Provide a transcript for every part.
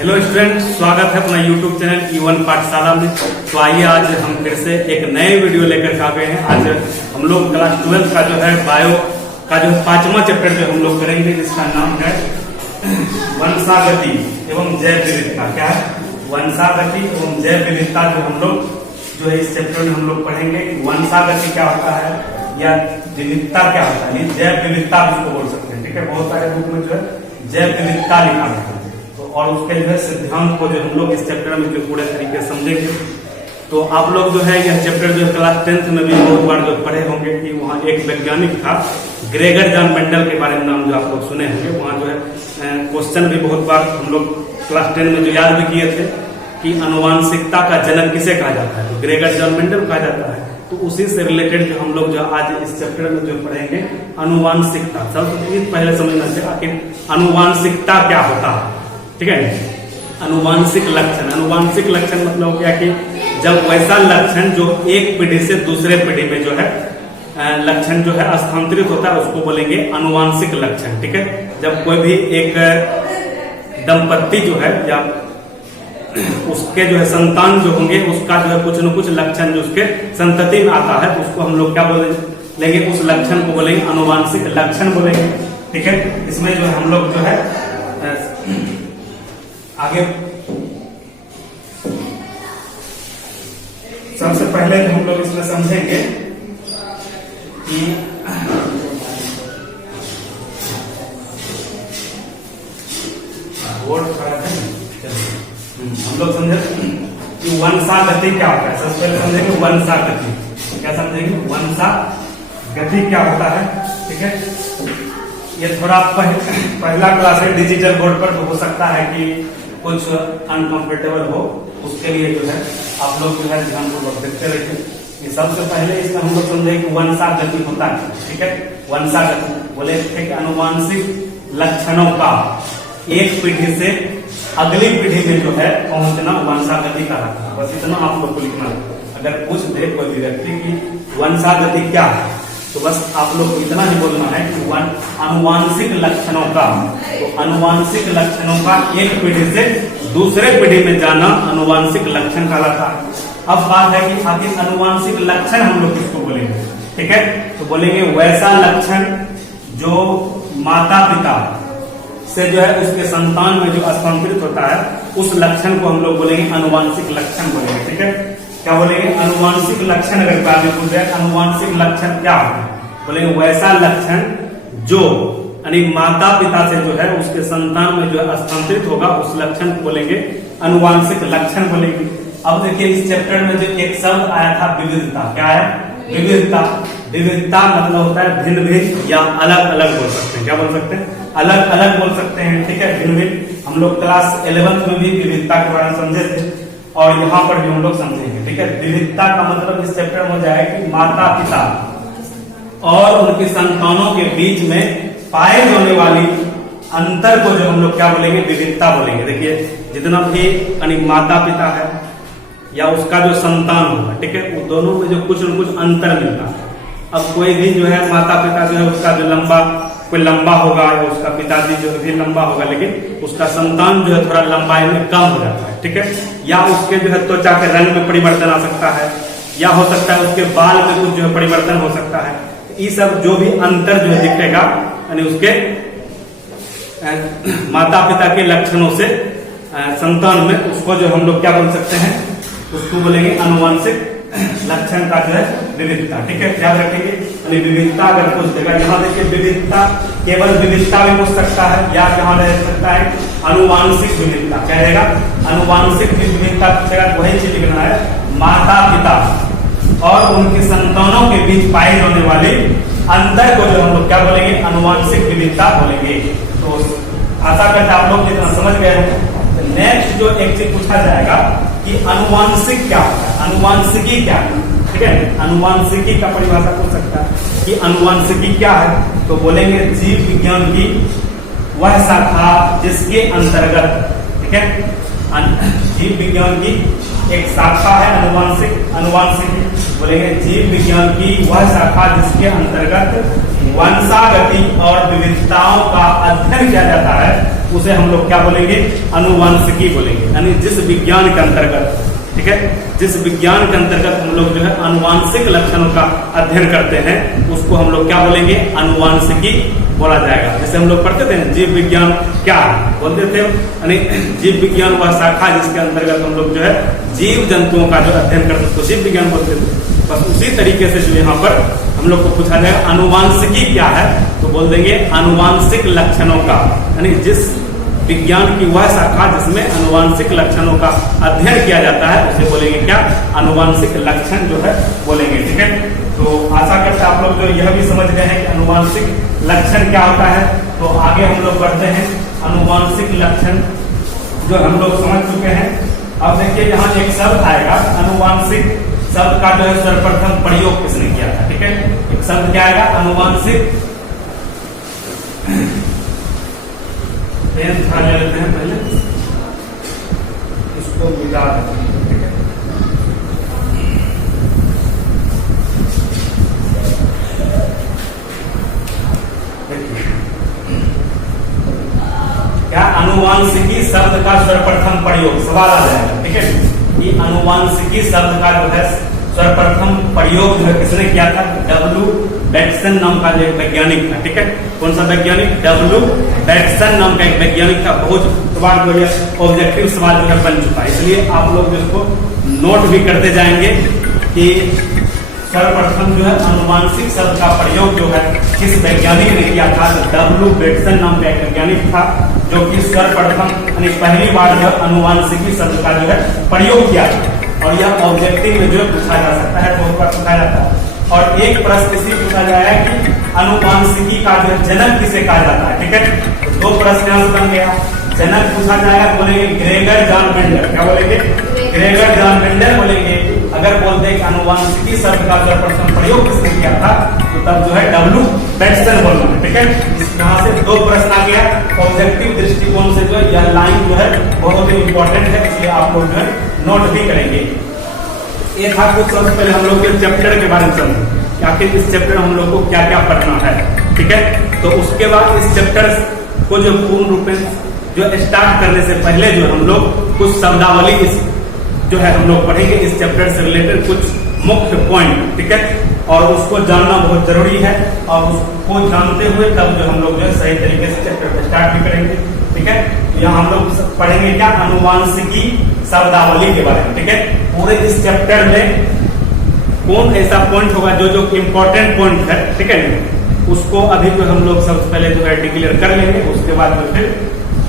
Hello student, स्वागत है अपना यूट्यूब चैनल E1 पाठशाला में। तो आइए आज हम फिर से एक नए वीडियो लेकर आ गए हैं। आज हम लोग क्लास 12 का जो है बायो का जो 5वां चैप्टर जो हम लोग करेंगे, जिसका नाम है वंशागति एवं जैव विविधता। क्या है? वंशागति एवं जैव विविधता। जो हम लोग जो है इस चैप्टर में हम लोग पढ़ेंगे वंशागति क्या होता है या विविधता क्या होता है। जैव विविधता इसको बोल सकते हैं। ठीक है, बहुत सारे बुक में जो है जैव विविधता लिखा है और उसके जो है सिद्धांत को जो हम लोग इस चैप्टर में जो पूरे तरीके से समझेंगे। तो आप लोग जो है यह चैप्टर जो क्लास 10th में भी बहुत बार जो पढ़े होंगे कि वहाँ एक वैज्ञानिक था ग्रेगर जॉन मेंडल के बारे में नाम जो आप लोग सुने होंगे। वहाँ जो है क्वेश्चन भी बहुत बार हम लोग क्लास 10 में जो याद भी किए थे कि आनुवांशिकता का जनक किसे कहा जाता है, तो ग्रेगर जॉन मेंडल कहा जाता है। तो उसी से रिलेटेड जो हम लोग जो आज इस चैप्टर में जो पढ़ेंगे आनुवांशिकता। सबसे पहले समझना चाहिए आखिर आनुवांशिकता क्या होता है। ठीक है, आनुवांशिक लक्षण। आनुवांशिक लक्षण मतलब क्या कि जब वैसा लक्षण जो एक पीढ़ी से दूसरे पीढ़ी में जो है लक्षण जो है स्थानांतरित होता है उसको बोलेंगे आनुवांशिक लक्षण। ठीक है, जब कोई भी एक दंपत्ति जो है या उसके जो है संतान जो होंगे उसका जो है कुछ न कुछ लक्षण जो उसके संतति में आता है तो उसको हम लोग क्या बोलेंगे, उस लक्षण को बोलेंगे आनुवांशिक लक्षण बोलेंगे। ठीक है, इसमें जो हम लोग जो है आगे सबसे पहले जो हम लोग इसमें समझेंगे कि हम लोग समझे कि वंशागति क्या होता है। सबसे पहले समझेंगे वंशागति। क्या समझेंगे? वंशागति क्या होता है। ठीक है, ये थोड़ा पहला क्लास है डिजिटल बोर्ड पर, तो हो सकता है कि कुछ अनकंफर्टेबल हो, उसके लिए जो है आप लोग जो है ध्यानपूर्वक देखते रहिए। सबसे पहले इसका हम लोग समझे कि वंशागति होता है। ठीक है, वंशागति बोले थे कि आनुवांशिक लक्षणों का एक पीढ़ी से अगली पीढ़ी में जो है पहुंचना वंशागति का रखना। बस इतना आप लोग को लिखना है। अगर पूछ दे कोई भी व्यक्ति की वंशागति क्या है तो बस आप लोग को इतना ही बोलना है कि आनुवांशिक लक्षणों का, तो आनुवांशिक लक्षणों का एक पीढ़ी से दूसरे पीढ़ी में जाना आनुवांशिक लक्षण कहलाता है। अब बात है कि आखिर आनुवांशिक लक्षण हम लोग किसको बोलेंगे। ठीक है, तो बोलेंगे वैसा लक्षण जो माता पिता से जो है उसके संतान में जो स्थानांतरित होता है उस लक्षण को हम लोग बोलेंगे आनुवांशिक लक्षण बोलेंगे। ठीक है, क्या बोलेंगे? आनुवांशिक लक्षण। अगर बाद में पूछ जाए आनुवांशिक लक्षण क्या होता है, बोलेंगे वैसा लक्षण जो यानी माता पिता से जो है उसके संतान में जो है स्थानांतरित होगा उस लक्षण को बोलेंगे आनुवांशिक लक्षण बोलेंगे। अब देखिए इस चैप्टर में जो एक शब्द आया था विविधता। क्या है? विविधता। विविधता मतलब होता है भिन्न भिन्न या अलग अलग बोल सकते हैं। क्या बोल सकते हैं? अलग अलग बोल सकते हैं। ठीक है, भिन्न भिन्न। हम लोग क्लास 11th में भी विविधता के बारे में समझे थे और यहाँ पर भी हम लोग समझेंगे। ठीक है, विविधता का मतलब इस चैप्टर में जाए कि माता पिता और उनके संतानों के बीच में पाए जाने वाली अंतर को जो हम लोग क्या बोलेंगे, विविधता बोलेंगे। देखिए जितना भी यानी माता पिता है या उसका जो संतान होगा, ठीक है, वो दोनों में जो कुछ न कुछ अंतर मिलता है। अब कोई भी जो है माता पिता जो है उसका जो कोई लंबा होगा या उसका पिताजी जो भी लंबा होगा, लेकिन उसका संतान जो है थोड़ा लंबाई में कम हो जाता है। ठीक है, या उसके जो है त्वचा के रंग में परिवर्तन आ सकता है या हो सकता है उसके बाल में कुछ जो है परिवर्तन हो सकता है। ये सब जो भी अंतर जो है दिखेगा यानी उसके माता पिता के लक्षणों से संतान में, उसको जो हम लोग क्या बोल सकते हैं, उसको बोलेंगे आनुवांशिक लक्षण का जो है विविधता। ठीक है, याद रखेंगे। विविधता अगर पूछ देगा, यहाँ देखिए विविधता केवल विविधता भी पूछ सकता है या यहाँ रह सकता है आनुवांशिक विविधता। क्या रहेगा? आनुवांशिक विविधता पूछेगा तो वही चीज लिखना है माता पिता और उनके संतानों के बीच पाई जाने वाली अंतर को जो हम लोग क्या बोलेंगे, आनुवांशिक विविधता बोलेंगे। तो आशा करते आप लोग जितना समझ गए हैं। नेक्स्ट जो एक चीज पूछा जाएगा कि अनुवांशिक क्या होता है, अनुवांशिकी क्या है। ठीक है, अनुवांशिकी का परिभाषा पूछ सकता है कि अनुवांशिकी क्या है, तो बोलेंगे जीव विज्ञान की वह शाखा जिसके अंतर्गत, ठीक है, जीव विज्ञान की एक शाखा है अनुवांशिकी, बोलेंगे जीव विज्ञान की वह शाखा जिसके अंतर्गत वंशागति और विविधताओं का अध्ययन किया जाता है उसे हम लोग क्या बोलेंगे, अनुवांशिकी बोलेंगे। यानी जिस विज्ञान के अंतर्गत, ठीक है, जिस विज्ञान के अंतर्गत हम लोग जो है अनुवांशिक लक्षणों का अध्ययन करते हैं उसको हम लोग क्या बोलेंगे, अनुवांशिकी बोला जाएगा। जैसे हम लोग पढ़ते थे जीव विज्ञान क्या बोलते थे, यानी जीव विज्ञान वह शाखा जिसके अंतर्गत हम लोग जो है जीव जंतुओं का जो अध्ययन करते थे उसको जीव विज्ञान बोलते थे। बस उसी तरीके से जो यहाँ पर हम लोग को पूछा जाएगा अनुवांशिकी क्या है, तो बोल देंगे अनुवांशिक लक्षणों का, यानी जिस विज्ञान की वह शाखा जिसमें अनुवांशिक लक्षणों का अध्ययन किया जाता है उसे बोलेंगे क्या, अनुवांशिक लक्षण जो है बोलेंगे। ठीक है, तो आशा करते हैं आप लोग जो यह भी समझ गए हैं कि अनुवांशिक लक्षण क्या होता है। तो आगे हम लोग बढ़ते हैं, अनुवांशिक लक्षण जो हम लोग समझ चुके हैं। अब देखिए यहाँ एक शब्द आएगा, अनुवांशिक शब्द का जो है सर्वप्रथम प्रयोग किसने किया था। ठीक है, एक शब्द क्या आएगा, अनुवांशिक, पेन था ले लेते हैं पहले, इसको मिटा देते हैं। ठीक है, क्या अनुवांशिकी शब्द का सर्वप्रथम प्रयोग, सवाल आ जाएगा। ठीक है, ये अनुवांशिकी शब्द का जो है सर्वप्रथम प्रयोग जो है किसने किया था, डब्ल्यू बेटसन नाम का जो वैज्ञानिक था। ठीक है, कौन सा वैज्ञानिक, डब्ल्यू बेटसन नाम का एक वैज्ञानिक था। बहुत सवाल जो है ऑब्जेक्टिव सवाल जो है बन चुका है, इसलिए आप लोग इसको नोट भी करते जाएंगे कि सर्वप्रथम जो है अनुवांशिक शब्द का प्रयोग जो है किस वैज्ञानिक ने किया था, डब्ल्यू बेटसन नाम का एक वैज्ञानिक था जो कि सर्वप्रथम यानी पहली बार जो अनुवांशिकी शब्द का जो है प्रयोग किया था। और यह ऑब्जेक्टिव में जो पूछा जा सकता है, बहुत बार पूछा जाता है। और एक प्रश्न इसी पूछा जाएगा कि अनुवांशिकी का जो जनक किसे कहा जाता है। ठीक है, दो प्रश्न यहाँ बन गया, जनक पूछा जाएगा, बोलेंगे ग्रेगर जॉन मेंडल, क्या बोलेंगे, ग्रेगर जॉन मेंडल बोलेंगे। अगर बोलते हैं कि अनुवांशिकी शब्द का सर्वप्रथम प्रयोग किसने किया था, तो तब जो है डब्ल्यू बेटसन बोलना है। ठीक है, यहाँ से दो प्रश्न आ गया। ऑब्जेक्टिव दृष्टिकोण से जो है यह लाइन जो है बहुत ही इंपॉर्टेंट है, इसलिए आप लोग जो है नोट भी करेंगे। एक हाथ को सबसे पहले हम लोग के चैप्टर के बारे में समझें कि आखिर इस चैप्टर में हम लोग को क्या क्या पढ़ना है। ठीक है, तो उसके बाद इस चैप्टर को जो पूर्ण रूप में जो स्टार्ट करने से पहले जो हम लोग कुछ शब्दावली इस जो है हम लोग पढ़ेंगे इस चैप्टर से रिलेटेड कुछ मुख्य पॉइंट। ठीक है, और उसको जानना बहुत जरूरी है, और उसको जानते हुए तब जो हम लोग जो है सही तरीके से चैप्टर को स्टार्ट भी करेंगे। ठीक है, यहाँ हम लोग पढ़ेंगे क्या, अनुवांशिकी शब्दावली के बारे में। ठीक है, पूरे इस चैप्टर में कौन ऐसा पॉइंट होगा जो जो इम्पोर्टेंट पॉइंट है, ठीक है, उसको अभी जो हम लोग सबसे पहले जो है डिक्लेयर कर लेंगे, उसके बाद जो फिर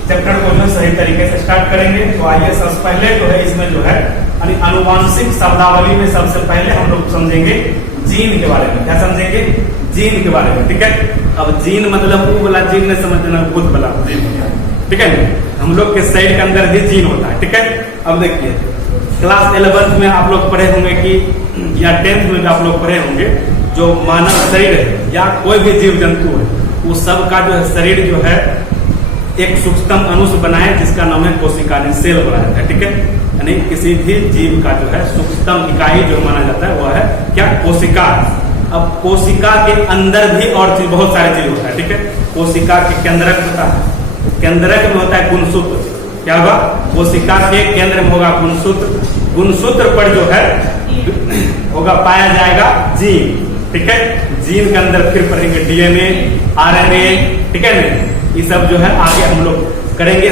चैप्टर को जो सही तरीके से स्टार्ट करेंगे। तो आइए सबसे पहले जो है इसमें जो है अनुवांशिक शब्दावली में सबसे पहले हम लोग समझेंगे जीन के बारे में। क्या समझेंगे, जीन के बारे में। ठीक है, अब जीन मतलब वो वाला जीन नहीं समझना, भूत वाला जीन। ठीक है, हम लोग के शरीर के अंदर भी जीन होता है। ठीक है, अब देखिए क्लास 11th में आप लोग पढ़े होंगे कि या 10th में आप लोग पढ़े होंगे, जो मानव शरीर है या कोई भी जीव जंतु है वो सब का जो है शरीर जो है एक सूक्ष्म अणु से बना है जिसका नाम है कोशिका, सेल बोला जाता है। ठीक है, यानी किसी भी जीव का जो है सूक्ष्म इकाई जो माना जाता है वह है क्या, कोशिका। अब कोशिका के अंदर भी और चीज बहुत सारे चीज होता है। ठीक है, कोशिका के केंद्रक होता है, केंद्रक में होता है गुणसूत्र। क्या होगा, कोशिका के केंद्र में होगा गुणसूत्र, गुणसूत्र पर जो है होगा पाया जाएगा जीन। ठीक है, जीन के अंदर फिर पढ़ेंगे डीएनए, आरएनए। ठीक है ना, ये सब जो है आगे हम लोग करेंगे।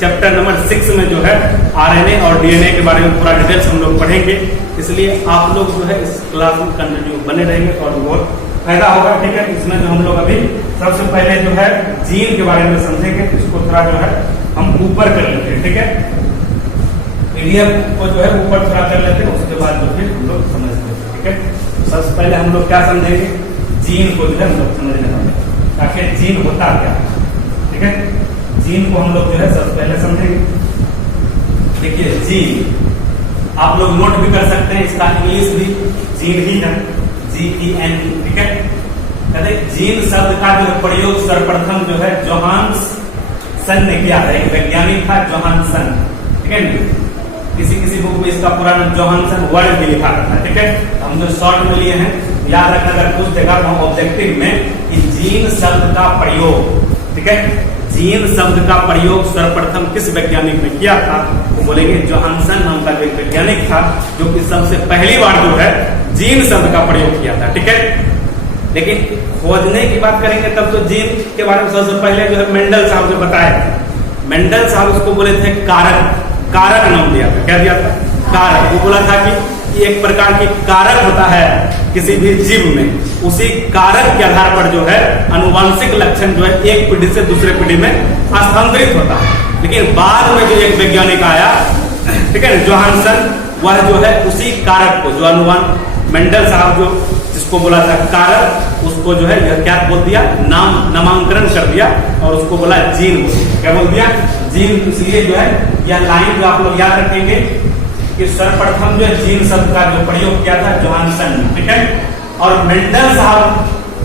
चैप्टर नंबर 6 में जो है आरएनए और डीएनए के बारे में पूरा डिटेल्स हम लोग पढ़ेंगे, इसलिए आप लोग जो है इस क्लास में कंटिन्यू बने रहेंगे और बहुत फायदा होगा। ठीक है, इसमें जो हम लोग अभी सबसे पहले जो है जीन के बारे में समझेंगे, इसको थोड़ा जो है हम ऊपर कर लेते हैं। ठीक है, पीडीएफ को जो है ऊपर थोड़ा कर लेते हैं, उसके बाद जो फिर हम लोग समझ लेते हैं। ठीक है, सबसे पहले हम लोग क्या समझेंगे, जीन को जो है हम लोग समझने वाले ताकि जीन होता क्या है। ठीक है, जीन को हम लोग जो है सबसे पहले समझेंगे। देखिए जीन आप लोग नोट भी कर सकते हैं, इसका इंग्लिश भी जीन ही है, GEN। ठीक है, कहते जीन शब्द का जो प्रयोग सर्वप्रथम जो है जोहानसन ने किया है, एक वैज्ञानिक था जोहानसन। ठीक है, किसी किसी बुक में इसका पूरा नाम जोहानसन वर्ड भी लिखा रहता है। ठीक है, हम जो शॉर्ट में लिए हैं, याद रखना अगर कुछ देखा तो ऑब्जेक्टिव में कि जीन शब्द का प्रयोग ठीक है। जीन शब्द का प्रयोग सर्वप्रथम किस वैज्ञानिक ने किया था? वो बोलेंगे जोहानसन नाम का एक वैज्ञानिक था, जो कि सबसे पहली बार जो है जीन शब्द का प्रयोग किया था, ठीक है। लेकिन खोजने की बात करेंगे तब तो जीन के बारे में सबसे पहले जो है मेंडल साहब ने बताया। मेंडल साहब उसको बोले थे कारक, कारक नाम दिया था। क्या दिया था? कारक। वो बोला था कि एक प्रकार की कारक होता है किसी भी जीव में, उसी कारक के आधार पर जो है आनुवांशिक लक्षण जो है एक पीढ़ी से दूसरे पीढ़ी में स्थानांतरित होता है। लेकिन बाद में जो एक वैज्ञानिक आया, ठीक है, जोहानसन, वह जो है उसी कारक को, जो अनुमान मेंडल साहब जो जिसको बोला था कारक, उसको जो है यह क्या बोल दिया, नामांकरण कर दिया और उसको बोला जीन। क्या बोल दिया? जीन। इसलिए जो है यह लाइन जो आप लोग याद रखेंगे कि सर्वप्रथम जो जीन शब्द का जो प्रयोग किया था जोहानसन ने, ठीक है। और मेंडल साहब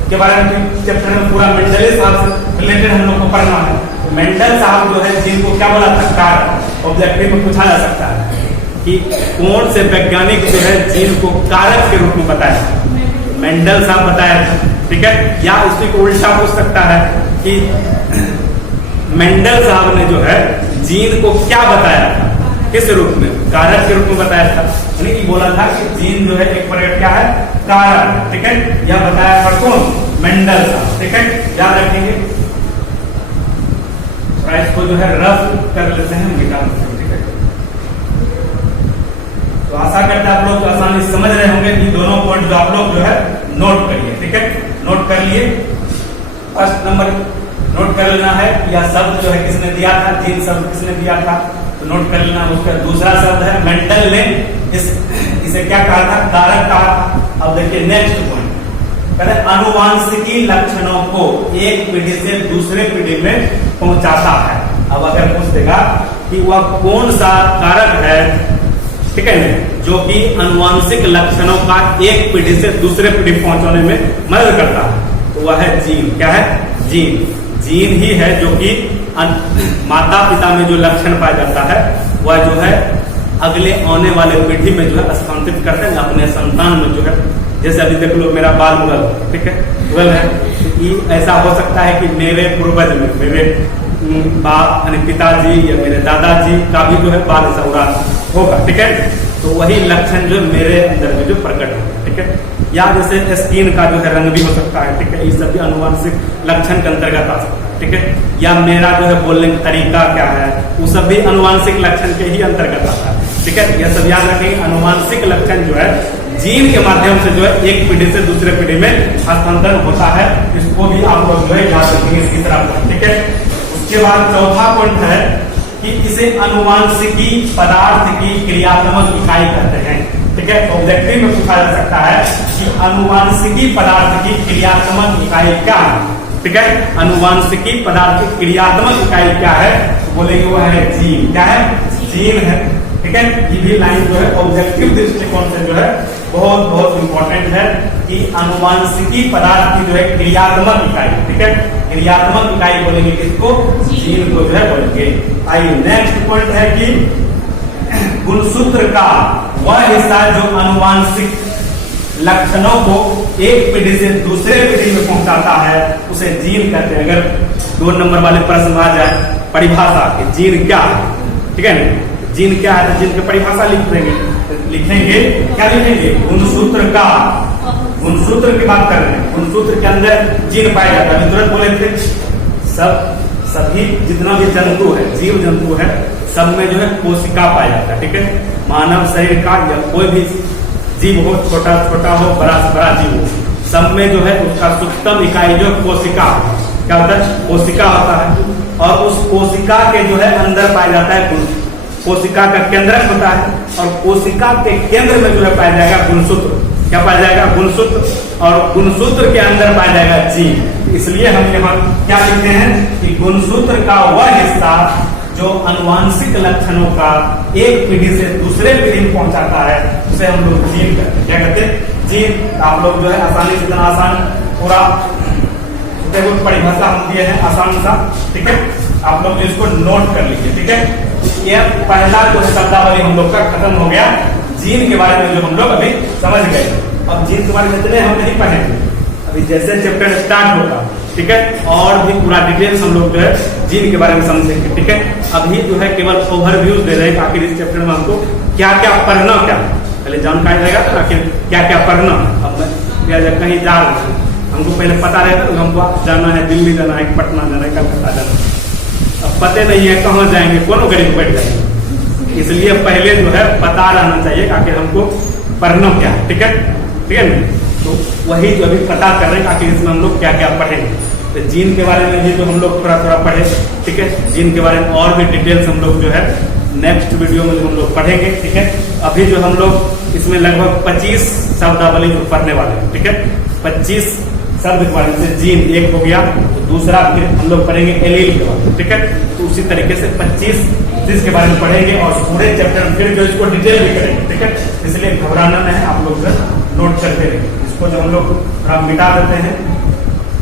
के बारे में चैप्टर में पूरा मेंडल साहब से रिलेटेड हम लोग को पढ़ना है। तो मेंडल साहब जो है जीन को क्या बोला था? कारक। ऑब्जेक्टिव में पूछा जा सकता है कि कौन से वैज्ञानिक जो है जीन को कारक के रूप में बताया? मेंडल साहब बताया था, ठीक है। या इसी को उल्टा पूछ सकता है कि मेंडल साहब ने जो है जीन को क्या बताया था, किस रूप में? कारक के रूप में बताया था। यानी कि बोला था कि जीन जो है एक प्रकार क्या है? कारक, ठीक है। यह बताया था कौन? मेंडल साहब, ठीक है। याद रखेंगे। इसको जो है रफ कर लेते हैं, मिटा देते हैं, ठीक है। तो आशा करते हैं आप लोग आसानी से समझ रहे होंगे कि दोनों पॉइंट जो आप लोग जो है नोट करिए, ठीक है। नोट कर लिए। फर्स्ट नंबर नोट कर लेना है, यह शब्द जो है किसने दिया था? जीन शब्द किसने दिया था? तो नोट कर लेना। उसका दूसरा शब्द है मेंडल ने इसे क्या कहा था? कारक कहा था। अब देखिए नेक्स्ट पॉइंट, कहते हैं अनुवांशिकी लक्षणों को एक पीढ़ी से दूसरे पीढ़ी में पहुंचाता है। अब अगर पूछ देगा कि वह कौन सा कारक है, ठीक है, जो कि अनुवांशिक लक्षणों का एक पीढ़ी से दूसरे पीढ़ी पहुंचाने में मदद करता है, तो वह है जीन। क्या है? जीन। जीन ही है जो कि माता पिता में जो लक्षण पाया जाता है वह जो है अगले आने वाले पीढ़ी में जो है स्थानांतरित करते हैं अपने संतान में जो है। जैसे अभी देख लो मेरा बाल मुगल, ठीक है, मुगल है, तो ऐसा हो सकता है कि मेरे पूर्वज में, मेरे बाप यानी पिताजी या मेरे दादाजी का भी जो है बाल ऐसा हो रहा होगा, ठीक है। तो वही लक्षण जो मेरे अंदर में जो प्रकट होगा, ठीक है। या जैसे स्किन का जो है रंग भी हो सकता है, ठीक है, ये सभी अनुवांशिक लक्षण के अंतर्गत आ सकता है, ठीक है। या मेरा जो है बोलने का तरीका क्या है, वो सब भी अनुवांशिक लक्षण के ही अंतर्गत आता है, ठीक है। यह सब याद रखेंगे। अनुवांशिक लक्षण जो है जीन के माध्यम से जो है एक पीढ़ी से दूसरे पीढ़ी में हस्तांतरण होता है। इसको भी आप लोग जो है याद रखेंगे इसकी तरफ, ठीक है। उसके बाद चौथा पॉइंट है कि इसे अनुवांशिकी पदार्थ की क्रियात्मक इकाई कहते हैं, ठीक है। ऑब्जेक्टिव में पूछा जा सकता है कि अनुवांशिकी पदार्थ की क्रियात्मक इकाई क्या है, ठीक है। अनुवांशिकी पदार्थ की क्रियात्मक इकाई क्या है? बोलेंगे वो है जीन। क्या है? जीन है, ठीक है। ये भी लाइन जो है ऑब्जेक्टिव दृष्टिकोण से जो है बहुत बहुत इंपॉर्टेंट है कि अनुवांशिकी पदार्थ की जो है क्रियात्मक इकाई, ठीक है, क्रियात्मक इकाई बोलेंगे किसको? जीन को जो है बोलेंगे। आइए नेक्स्ट पॉइंट है कि गुणसूत्र का वह हिस्सा जो अनुवांशिक लक्षणों को एक पीढ़ी से दूसरे पीढ़ी में पहुंचाता है उसे जीन कहते हैं। अगर 2 नंबर वाले प्रश्न आ जाए परिभाषा कि जीन क्या है, ठीक है ना, जीन क्या है, तो जीन की परिभाषा लिखेंगे क्या लिखेंगे? गुणसूत्र का। गुणसूत्र की बात कर रहे हैं, गुणसूत्र के अंदर जीन पाया जाता है। तुरंत बोले थे सभी जितना भी जंतु है, जीव जंतु है, सब में जो है कोशिका पाया जाता है, ठीक है। मानव शरीर का या कोई भी जीव हो, छोटा छोटा हो, बड़ा से बड़ा जीव हो, सब में जो है उसका सूक्ष्म इकाई जो कोशिका क्या होता है? कोशिका होता है। और उस कोशिका के जो है अंदर पाया जाता है कोशिका का केंद्रक होता है, और कोशिका के केंद्र में जो है पाया जाएगा गुणसूत्र। क्या पाया जाएगा? गुणसूत्र। और गुणसूत्र के अंदर पाया जाएगा जीन। इसलिए हम यहाँ क्या लिखते हैं कि गुणसूत्र का वह हिस्सा जो अनुवांशिक लक्षणों का एक पीढ़ी से दूसरे पीढ़ी में पहुंचाता है उसे हम लोग जीन कहते हैं। क्या कहते हैं? जीन। आप लोग जो है आसानी से, इतना आसान पूरा परिभाषा हम दिए हैं आसान सा, ठीक है। आप लोग इसको नोट कर लीजिए, ठीक है। ये पहला जो शब्दावली हम लोग का खत्म हो गया। जीन के बारे में जो हम लोग अभी समझ गए। अब जीन के बारे में इतने हम नहीं पढ़ेंगे, अभी जैसे चैप्टर स्टार्ट होगा ठीक है, और भी पूरा डिटेल्स हम लोग जो है जीन के बारे में समझेंगे। ठीक है, अभी जो है केवल ओवरव्यू दे रहे हैं आखिर इस चैप्टर में हमको क्या क्या पढ़ना, क्या पहले जानकारी रहेगा तो आखिर क्या क्या पढ़ना। अब मैं कहीं जा रहा हूँ, हमको पहले पता रहेगा तो हमको जाना है दिल्ली जाना है, पटना जाना है, कलकत्ता जाना है, अब पते नहीं है कहाँ जाएंगे, कौन गाड़ी में बैठ जाएंगे, इसलिए पहले जो है पता रहना चाहिए आखिर हमको पढ़ना क्या है। ठीक है, ठीक है ना, तो वही जो अभी पता कर रहे हैं आखिर इसमें हम लोग क्या क्या पढ़ेंगे। तो जीन के बारे में भी तो हम लोग थोड़ा थोड़ा पढ़े। ठीक है, जीन के बारे में और भी डिटेल्स हम लोग जो है नेक्स्ट वीडियो में जो हम लोग पढ़ेंगे। ठीक है, अभी जो हम लोग इसमें लगभग 25 शब्दावली जो पढ़ने वाले हैं। ठीक है, 25 शब्द के बारे में जीन एक हो गया, तो दूसरा फिर हम लोग पढ़ेंगे एलील के बारे में। ठीक है, तो उसी तरीके से 25 चीज के बारे में पढ़ेंगे और पूरे चैप्टर में फिर जो इसको डिटेल भी करेंगे। ठीक है, इसलिए घबराना नहीं है, आप लोग नोट करते रहिए। इसको जो हम लोग थोड़ा मिटा देते हैं,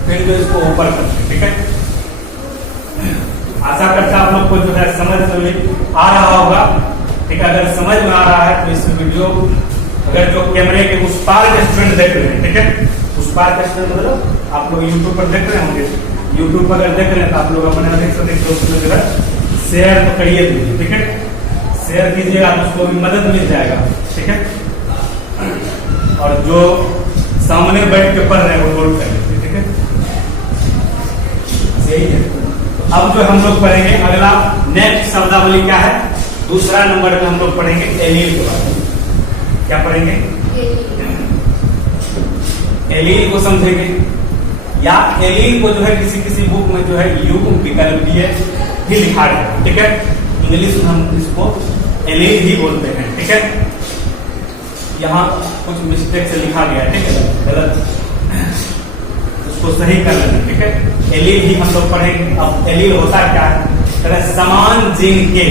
फिर जो इसको ऊपर करते हैं। ठीक है, आशा करता आप लोग को जो है समझ में आ रहा होगा। ठीक है, अगर समझ में आ रहा है तो इस वीडियो अगर जो कैमरे के उस पार के स्टूडेंट देख रहे हैं, ठीक है, उस पार का स्टूडेंट मतलब आप लोग यूट्यूब पर देख रहे होंगे, यूट्यूब पर अगर देख रहे हैं तो आप लोग अपने अधिक से अधिक दोस्तों जो है शेयर तो करिए दीजिए। ठीक है, शेयर कीजिएगा तो उसको भी मदद मिल जाएगा। ठीक है, और जो सामने बैठ के पढ़ रहे हैं वो नोट करेंगे। ठीक है, यही है। अब जो हम लोग पढ़ेंगे अगला नेक्स्ट शब्दावली क्या है, दूसरा नंबर पे हम लोग पढ़ेंगे एलील के बारे में। क्या पढ़ेंगे, एलील को समझेंगे, या एलील को जो है किसी किसी बुक में जो है युग विकल्पीय भी लिखा गया। ठीक है, इंग्लिश में हम इसको एलील ही बोलते हैं। ठीक है, यहाँ कुछ मिस्टेक से लिखा गया है, ठीक है, गलत, उसको सही कर लेंगे। ठीक है, एलील ही हम लोग पढ़ेंगे। अब एलील होता क्या है, समान जीन के,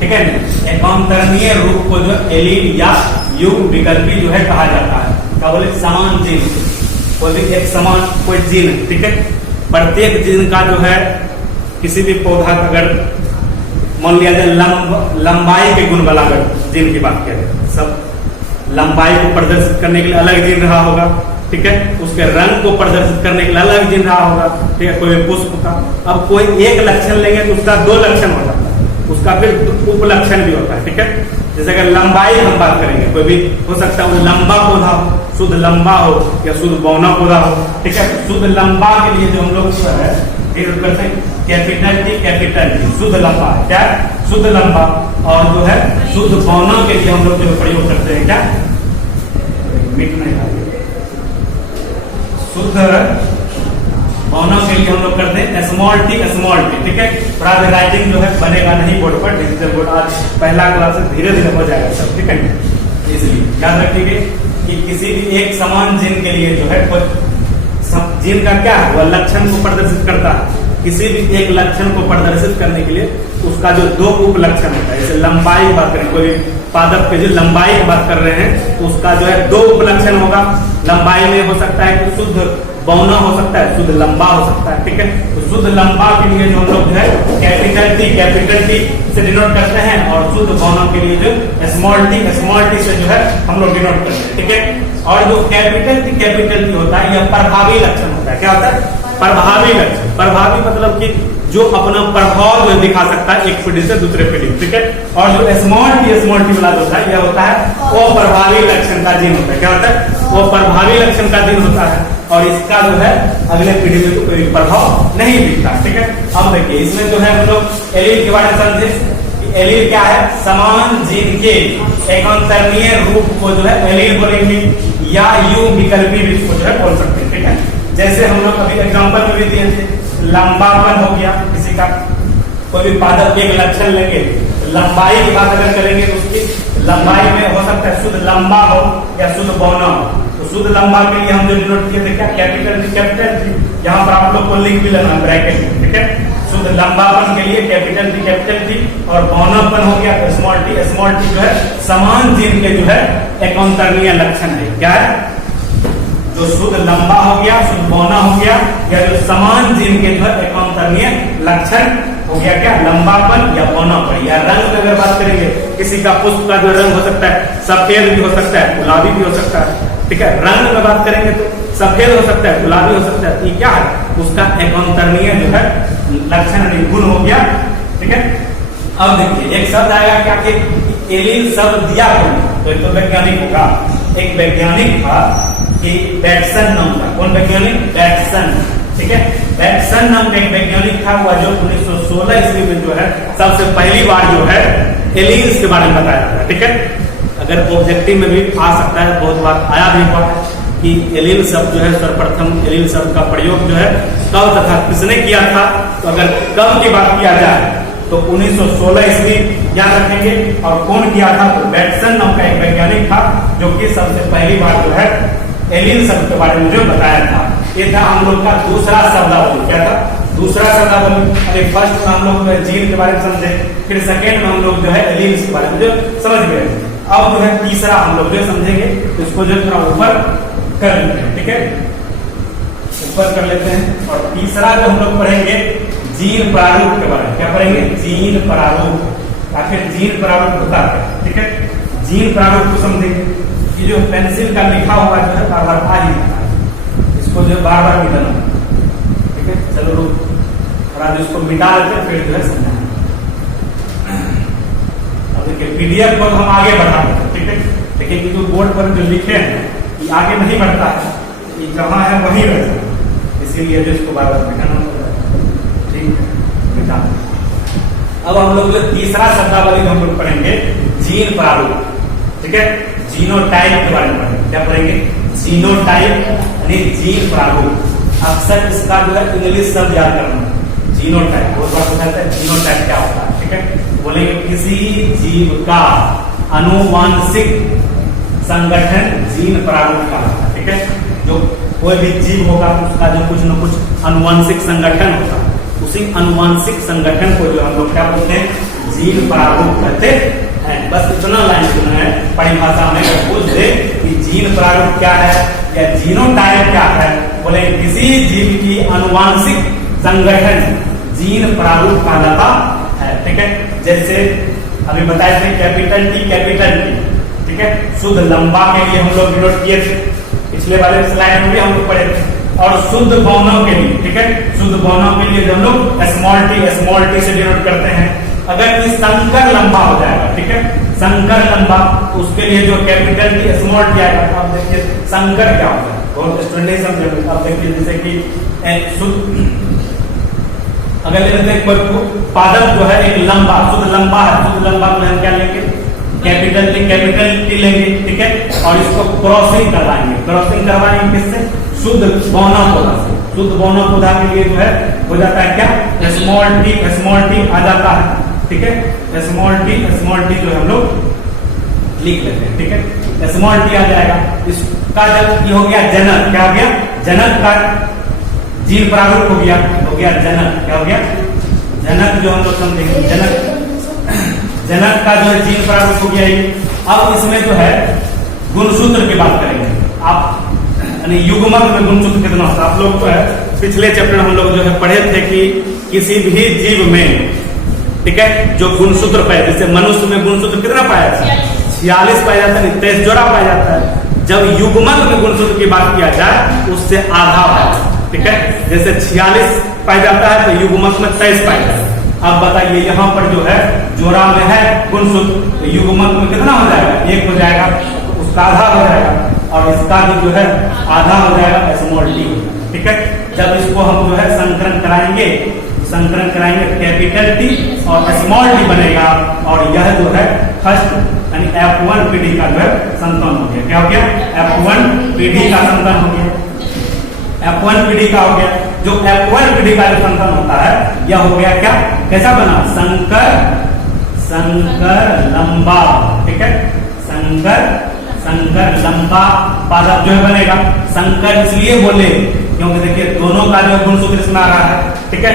ठीक है, एकांतरणीय रूप को जो एलील या युग विकल्पी जो है कहा जाता है। क्या बोले, समान जीन, कोई भी एक समान कोई जीन, ठीक है, प्रत्येक जीन का जो है किसी भी पौधा का अगर मान लिया जाए लंबाई के गुण वाला अगर जीन की बात करें, सब लंबाई को प्रदर्शित करने के लिए अलग जीन रहा होगा। ठीक है, उसके रंग को प्रदर्शित करने के लिए अलग जीन रहा होगा। ठीक है, कोई पुष्प का अब कोई एक लक्षण लेंगे तो उसका 2 लक्षण हो जाता है, उसका फिर उपलक्षण भी होता है। ठीक है, जैसे अगर लंबाई हम बात करेंगे, कोई भी हो सकता है वो लंबा पौधा हो, शुद्ध लंबा हो या शुद्ध बौना पौधा हो। ठीक है, शुद्ध लंबा के लिए जो हम लोग जो है करते हैं कैपिटल टी, शुद्ध लंबा है क्या, शुद्ध लंबा, और जो है शुद्ध बौना के लिए हम लोग जो प्रयोग करते हैं क्या, मिट नहीं शुद्ध बौना के लिए हम लोग करते हैं स्मॉल टी। ठीक है, थोड़ा राइटिंग जो है बनेगा नहीं बोर्ड पर, डिजिटल बोर्ड आज पहला क्लास से धीरे धीरे हो जाएगा सब। ठीक है, इसलिए याद रखिए कि किसी भी एक समान जीन के लिए जो है जीन का क्या है, वह लक्षण को प्रदर्शित करता है। किसी भी एक लक्षण को प्रदर्शित करने के लिए उसका जो 2 उपलक्षण होता है, जैसे लंबाई की बात करें, कोई पादप के जो लंबाई की बात कर रहे हैं तो उसका जो है 2 उपलक्षण होगा। लंबाई में हो सकता है कि शुद्ध बौना हो सकता है, शुद्ध लंबा हो सकता है। ठीक है, तो शुद्ध लंबा के लिए जो हम लोग जो है कैपिटल टी से डिनोट करते हैं, और शुद्ध बौना के लिए जो स्मॉल टी से जो है हम लोग डिनोट करते हैं। ठीक है, और जो कैपिटल टी होता है यह प्रभावी लक्षण होता है। क्या होता है, प्रभावी लक्षण। प्रभावी मतलब कि जो अपना प्रभाव जो दिखा सकता है एक पीढ़ी से दूसरे पीढ़ी। ठीक है, और जो स्मॉल टी वाला होता है यह होता है वो प्रभावी लक्षण का जीन होता है। क्या होता है, वो प्रभावी लक्षण का जीन होता है, और इसका जो है अगले पीढ़ी में तो कोई प्रभाव नहीं दिखता। ठीक है, अब देखिए इसमें जो है हम लोग एलील के बारे में समझे। एलील क्या है, समान जीन के एकांतरणीय रूप को जो है एलील बोलेंगे, या युग विकल्पी भी इसको जो है बोल सकते हैं। ठीक है, जैसे हम लोग अभी एग्जाम्पल में भी दिए थे, लंबापन हो गया किसी का, कोई भी पादप एक लक्षण लेंगे, लंबाई की बात अगर करेंगे तो उसकी लंबाई में हो सकता है शुद्ध लंबा हो या शुद्ध बौना हो। तो शुद्ध लंबा के लिए हम जो डिनोट किए थे क्या, कैपिटल टी, यहाँ पर आप लोग को लिख भी लेना ब्रैकेट में। ठीक है, शुद्ध लंबापन के लिए कैपिटल टी, और बौनापन हो गया स्मॉल टी जो है समान जीन के जो है एकांतरणीय लक्षण है। क्या है, जो शुद्ध लंबा हो गया, शुद्ध बौना हो गया, या जो समान जीन के जो है एकांतरणीय लक्षण हो गया क्या, लंबापन या बौनापन। या रंग में अगर बात करेंगे, किसी का पुष्प का जो रंग हो सकता है सफेद भी हो सकता है, गुलाबी भी हो सकता है, ठीक है। रंग में बात करेंगे तो सफेद हो सकता है, गुलाबी हो सकता है, ये क्या है, उसका एकांतरणीय जो है लक्षण गुण हो गया, ठीक है। अब देखिए एक शब्द आएगा क्या कि एलिल शब्द दिया तो एक तो वैज्ञानिक होगा, एक वैज्ञानिक था कि बैटसन नाम था, कौन वैज्ञानिक, बैटसन, ठीक है। बैटसन नाम का एक वैज्ञानिक था, वह जो 1916 ईस्वी में जो है सबसे पहली बार जो है एलिल्स के बारे में बताया था, ठीक है। अगर ऑब्जेक्टिव में भी आ सकता है, बहुत बार आया भी हुआ कि एलिल शब्द जो है सर्वप्रथम एलिल शब्द का प्रयोग जो है कब तथा किसने किया था। तो अगर कब की बात किया जाए तो 1916 ईस्वी याद रखेंगे, और कौन किया था, तो बैटसन नाम का एक वैज्ञानिक था जो कि सबसे पहली बार जो है एलिल शब्द के बारे में जो बताया था। ये था हम लोग का दूसरा शब्दावली, क्या था, दूसरा शब्दावली। अरे फर्स्ट में हम लोग जीन के बारे में समझे, फिर सेकेंड में हम लोग जो है एलिल्स के बारे में जो समझ गए। अब जो है तीसरा हम लोग जो समझेंगे, तो इसको जो थोड़ा ऊपर कर लेते हैं, ठीक है, ऊपर कर लेते हैं। और तीसरा जो हम लोग पढ़ेंगे जीन प्रारूप के बारे में, क्या पढ़ेंगे, जीन प्रारूप। आखिर जीन प्रारूप होता है, ठीक है, जीन प्रारूप को समझेंगे कि जो पेंसिल का लिखा हुआ जो है बार बार आ ही जाता है, इसको जो बार बार मिटाना, ठीक है। चलो रुक, और आज इसको मिटा देते फिर जो है समझाएंगे। अब देखिए पीडीएफ को हम आगे बढ़ा देते हैं, ठीक है, लेकिन जो बोर्ड पर जो लिखे हैं ये आगे नहीं बढ़ता है, ये जहाँ है वहीं रहता है, इसीलिए जो इसको बार बार मिटाना पड़ता है, ठीक है, मिटा। अब हम लोग जो तीसरा शब्दावली हम लोग पढ़ेंगे जीन प्रारूप, ठीक है, जीनोटाइप के बारे में पढ़ेंगे। क्या पढ़ेंगे, जीनोटाइप यानी जीन प्रारूप। अक्सर इसका जो है इंग्लिश शब्द याद करना, जीनोटाइप बहुत बार पूछा जाता है जीनोटाइप क्या होता है, ठीक है। बोलेंगे किसी जीव का आनुवांशिक संगठन जीन प्रारूप का होता है, ठीक है। जो कोई भी जीव होगा उसका जो कुछ न कुछ आनुवांशिक संगठन होता है, उसी आनुवांशिक संगठन को जो हम लोग क्या बोलते हैं, जीन प्रारूप कहते हैं। बस इतना लाइन सुना है, परिभाषा में पूछ दे कि जीन प्रारूप क्या है या जीनोटाइप क्या है, बोले किसी जीव की आनुवांशिक संगठन जीन प्रारूप कहलाता है, ठीक है। जैसे अभी बताए थे कैपिटल टी, ठीक है, शुद्ध लंबा के लिए हम लोग डिनोट किए थे, पिछले वाले स्लाइड में भी हम लोग पढ़े थे। और शुद्ध बहुनों के लिए, ठीक है, शुद्ध बहुनों के लिए हम लोग स्मॉल टी से डिनोट करते हैं। अगर ये संकर लंबा हो जाएगा, ठीक है, संकर लंबा, तो उसके लिए जो कैपिटल टी स्मॉल टी आएगा। अब देखिए संकर क्या होता है, बहुत स्टूडेंट नहीं समझे। अब देखिए जैसे कि शुद्ध, अगर लेते हैं कोई पादप जो है एक लंबा, शुद्ध लंबा है, शुद्ध लंबा को हम क्या लेंगे, कैपिटल टी लेंगे, ठीक है, और इसको क्रॉसिंग करवाएंगे किससे, शुद्ध बौना पौधा से। शुद्ध बौना पौधा के लिए जो है हो जाता है क्या, स्मॉल टी आ जाता है, ठीक है, स्मॉल टी जो हम लोग लिख लेते हैं, ठीक है, स्मॉल टी आ जाएगा। इसका जब ये हो गया जनक, क्या हो गया, जनक का जीन प्रारूप हो गया जनक, क्या हो गया, जनक जो हम लोग समझेंगे, जनक का जो है जीन प्रारूप हो गया। अब इसमें जो है गुणसूत्र की बात करेंगे आप, यानी युग्मक में गुणसूत्र कितना होता है। आप लोग जो है पिछले चैप्टर हम लोग जो है पढ़े थे कि किसी भी जीव में, ठीक है, जो गुणसूत्र पाए, जैसे मनुष्य में गुणसूत्र कितना पाया जाता है, 46 पाया जाता है, 23 जोड़ा पाया जाता है। जब युग्मक में गुणसूत्र की बात किया जाए उससे आधा पाया, ठीक है, जैसे 46 पाया जाता है तो युग्मक में 23 पाया जाता है। अब बताइए यहाँ पर जो है जोड़ा में है गुणसूत्र, तो युग्मक में कितना हो जाएगा, 1 हो जाएगा, तो उसका आधा हो जाएगा, और इसका भी जो है आधा हो जाएगा स्मॉल टी, ठीक है। जब इसको हम जो है संकरण कराएंगे कैपिटल टी और स्मॉल टी बनेगा, और यह जो है फर्स्ट यानी F1 पीढ़ी का जो है संतान हो गया। क्या हो गया, F1 पीढ़ी का संतान हो गया, F1 पीढ़ी का हो गया। जो F1 पीढ़ी का जो संतान होता है यह हो गया क्या, कैसा बना, संकर लंबा, ठीक है, संकर लंबा पादप जो है बनेगा। संकर इसलिए बोले क्योंकि देखिए दोनों का जो गुणसूत्र इसमें आ रहा है, ठीक है,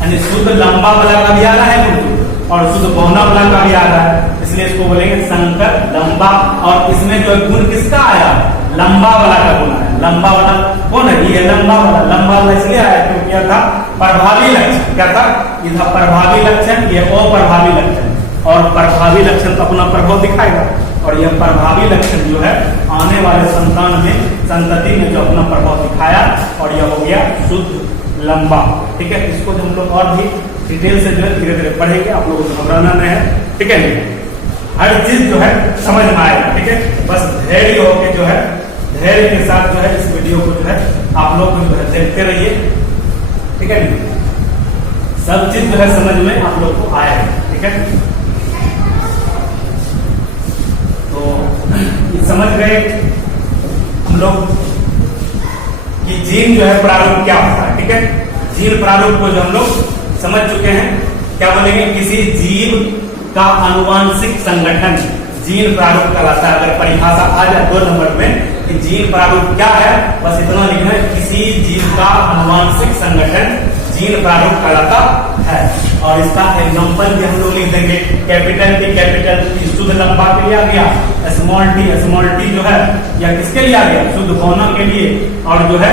यानी शुद्ध लंबा वाला का भी आ रहा है गुणसूत्र और शुद्ध बहुना वाला का भी आ रहा है, इसलिए इसको बोलेंगे संकर लंबा। और इसमें जो गुण किसका आया, लंबा वाला का गुण आया। लंबा वाला कौन है, ये लंबा वाला इसलिए आया क्योंकि यह था प्रभावी लक्षण, क्या था, ये था प्रभावी लक्षण, ये अप्रभावी लक्षण, और प्रभावी लक्षण तो अपना प्रभाव दिखाएगा। और यह प्रभावी लक्षण जो है आने वाले संतान में, संतति में जो अपना प्रभाव दिखाया, और यह हो गया शुद्ध लंबा। ठीक है, इसको जो हम लोग और भी डिटेल से जो है धीरे धीरे पढ़ेंगे, आप लोगों को घबराना नहीं है। ठीक है, हर चीज जो है समझ में आएगा। ठीक है, बस धैर्य होके जो है, धैर्य के साथ जो है इस वीडियो को जो है आप लोग जो है देखते रहिए। ठीक है, सब चीज जो है समझ में आप लोग को आएगा। ठीक है, तो समझ गए हम लोग कि जीन जो है प्रारूप क्या होता है। ठीक है, जीन प्रारूप को जो हम लोग समझ चुके हैं, क्या बोलेंगे, किसी जीव का आनुवांशिक संगठन जीन प्रारूप कहलाता है। अगर परिभाषा आ जाए 2 नंबर में कि जीन प्रारूप क्या है, बस इतना लिखना है, किसी जीव का आनुवांशिक संगठन जीन प्रारूप कहलाता है। और इसका एग्जांपल भी हम लोग लिख देंगे, कैपिटल टी शुद्ध लंबा के लिए आ गया, स्मॉल टी जो है या किसके लिए आ गया, शुद्ध गौना के लिए, और जो है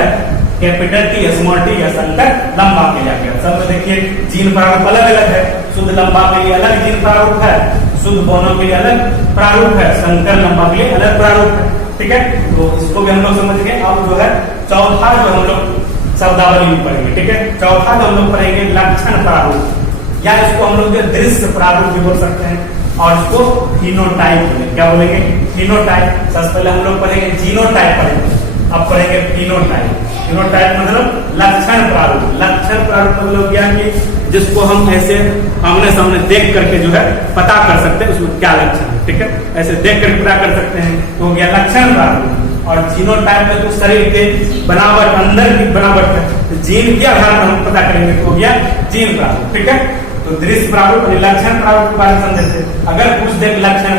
कैपिटल टी स्मॉल टी या संकर लंबा के लिए आ गया। सब में देखिए जीन प्रारूप अलग अलग है, शुद्ध लंबा के लिए अलग जीन प्रारूप है, शुद्ध गौना के लिए अलग प्रारूप है, संकर लंबा के लिए अलग प्रारूप है। ठीक है, तो इसको भी हम लोग समझ गए। अब जो है चौथा जो हम लोग शब्दावली में पढ़ेंगे। ठीक है, चौथा जो हम लोग पढ़ेंगे लक्षण प्रारूप, या इसको हम लोग दृश्य प्रारूप भी बोल सकते हैं, और इसको फिनोटाइप बोलेंगे। क्या बोलेंगे, फिनोटाइप। सबसे पहले हम लोग पढ़ेंगे जीनोटाइप पढ़ेंगे, अब पढ़ेंगे फिनोटाइप। फिनोटाइप मतलब लक्षण प्रारूप। लक्षण प्रारूप मतलब क्या कि जिसको हम ऐसे आमने सामने देख करके जो है पता कर सकते हैं उसमें क्या लक्षण है। ठीक है, ऐसे देख करके पता कर सकते हैं, तो हो गया लक्षण प्रारूप। और जीनोटाइप में तो शरीर के बनावट, अंदर की बनावट है, तो जीन के आधार पर हम पता करेंगे, तो हो गया जीन प्रारूप। ठीक है, तो दृश्य प्रारूप और लक्षण प्रारूप के बारे में समझते। अगर पूछ दे लक्षण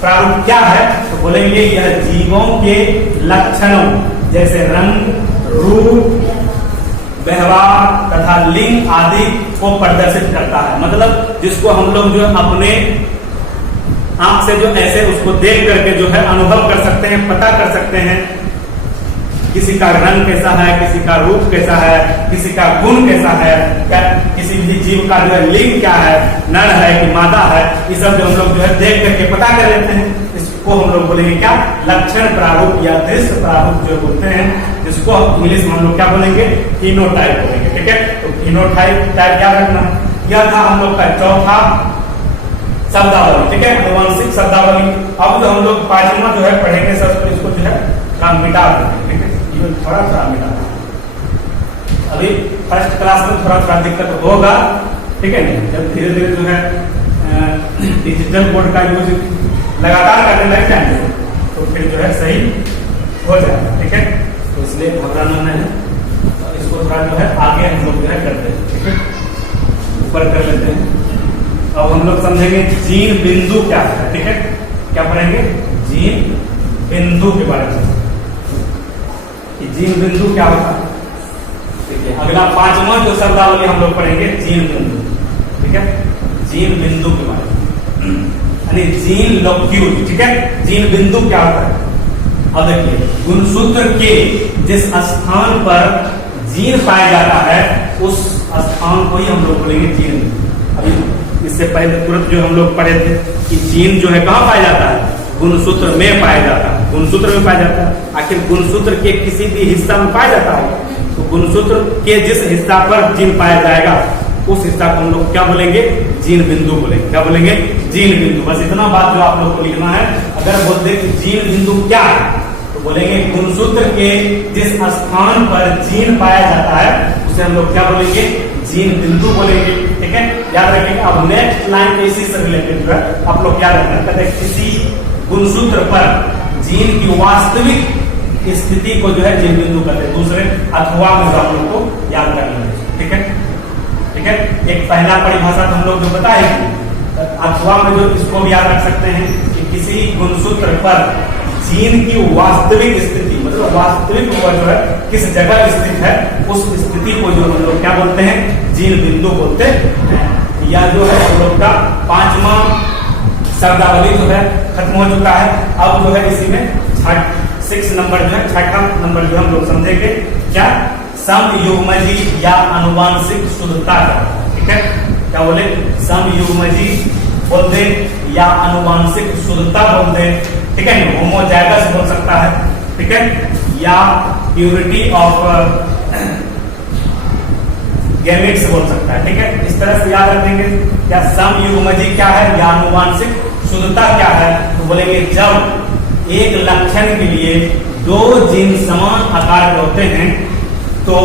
प्रारूप क्या है, तो बोलेंगे यह जीवों के लक्षणों जैसे रंग, रूप, व्यवहार तथा लिंग आदि को प्रदर्शित करता है। मतलब जिसको हम लोग जो अपने आंख से जो ऐसे उसको देख करके जो है अनुभव कर सकते हैं, पता कर सकते हैं किसी का रंग कैसा है, किसी का रूप कैसा है, किसी का गुण कैसा है, क्या किसी भी जीव का जो है लिंग क्या है, नर है कि मादा है, ये सब जो हम लोग जो है देख करके पता कर लेते हैं। इसको हम लोग बोलेंगे क्या, लक्षण प्रारूप या दृश्य प्रारूप जो बोलते हैं, जिसको इंग्लिश में हम लोग क्या बोलेंगे, फिनोटाइप बोलेंगे। ठीक है, तो फिनोटाइप टाइप क्या रखना है, यह था हम लोग का चौथा शब्दावली। ठीक है, आनुवांशिक शब्दावली। अब जो हम लोग 5वां जो है पढ़ेंगे, सब इसको जो है मिटा देंगे। ठीक है, थोड़ा मिटा देंगे। अभी फर्स्ट क्लास में थोड़ा दिक्कत होगा। ठीक है, जब धीरे धीरे जो है डिजिटल बोर्ड का यूज लगातार करने लग जाएंगे तो फिर जो है सही हो जाएगा। ठीक है, तो इसलिए घबराना नहीं है, इसको थोड़ा जो है आगे हम लोग जो है करते हैं। ठीक है, ऊपर कर लेते हैं। अब हम लोग समझेंगे जीन बिंदु क्या है। ठीक है, क्या पढ़ेंगे, जीन बिंदु के बारे में, कि जीन बिंदु क्या होता है। देखिए अगला 5वां जो शब्दावली हम लोग पढ़ेंगे जीन बिंदु। ठीक है, जीन बिंदु के बारे में, यानी जीन लोक्यूल। ठीक है, जीन बिंदु क्या होता है। अब देखिए गुणसूत्र के जिस स्थान पर जीन पाया जाता है उस स्थान को ही हम लोग बोलेंगे जीन बिंदु। अभी इससे पहले तुरंत जो हम लोग पढ़े थे कि जीन जो है कहाँ पाया जाता है, गुणसूत्र में पाया जाता है, गुणसूत्र में पाया जाता है। आखिर गुणसूत्र के किसी भी हिस्सा में पाया जाता है, तो गुणसूत्र के जिस हिस्सा पर जीन पाया जाएगा उस हिस्सा को हम लोग क्या बोलेंगे, जीन बिंदु बोलेंगे। क्या बोलेंगे, जीन बिंदु। बस इतना बात जो आप लोग को लिखना है। अगर बोलते कि जीन बिंदु क्या है, तो बोलेंगे गुणसूत्र के जिस स्थान पर जीन पाया जाता है उसे हम लोग क्या बोलेंगे, जीन बिंदु बोलेंगे। ठीक है, याद रखेंगे। अब नेक्स्ट लाइन इसी से रिलेटेड जो है आप लोग क्या रखना, कहते हैं किसी गुणसूत्र पर जीन की वास्तविक स्थिति को जो है जीन बिंदु कहते हैं। दूसरे अथवा में आप लोग को याद करना है। ठीक है, ठीक है, एक पहला परिभाषा तो हम लोग जो बताएंगे, अथवा में जो इसको भी याद रख सकते हैं कि किसी गुणसूत्र पर जीन की वास्तविक स्थिति, मतलब वास्तविक जो है किस जगह स्थित है उस स्थिति को जो हम लोग क्या बोलते हैं, जीन बिंदु बोलते हैं। या जो है हम लोग का 5वां शब्दावली जो है खत्म हो चुका है। अब जो है इसी में 6 नंबर जो है, 6वां नंबर जो हम लोग समझेंगे क्या, समयुग्मजी या आनुवांशिक शुद्धता का। ठीक है, क्या बोले, समयुग्मजी बोलते या आनुवांशिक शुद्धता बोल दे, ठीक है, होमोजाइगस बोल सकता है, ठीक है, या प्योरिटी ऑफ गैमेट्स बोल सकता है, ठीक है। इस तरह से याद रखेंगे। या समयुग्मजी क्या है या आनुवांशिक शुद्धता क्या है, तो बोलेंगे जब एक लक्षण के लिए दो जीन समान आकार के होते हैं तो